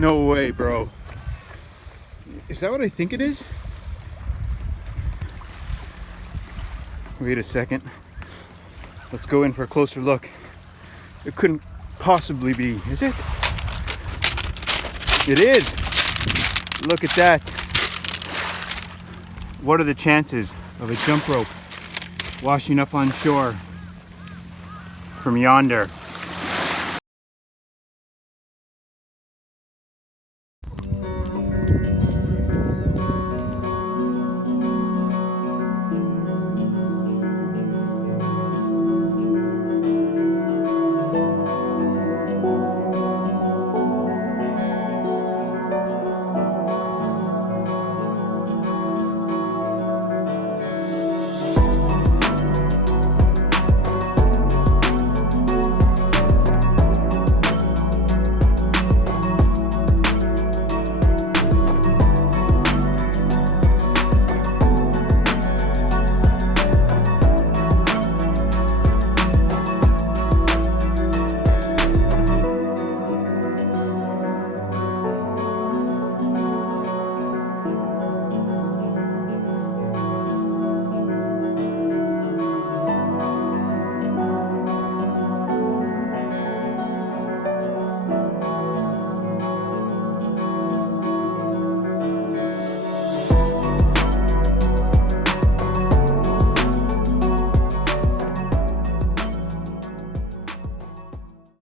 No way, bro. Is that what I think it is? Wait a second. Let's go in for a closer look. It couldn't possibly be, is it? It is! Look at that. What are the chances of a jump rope washing up on shore from yonder?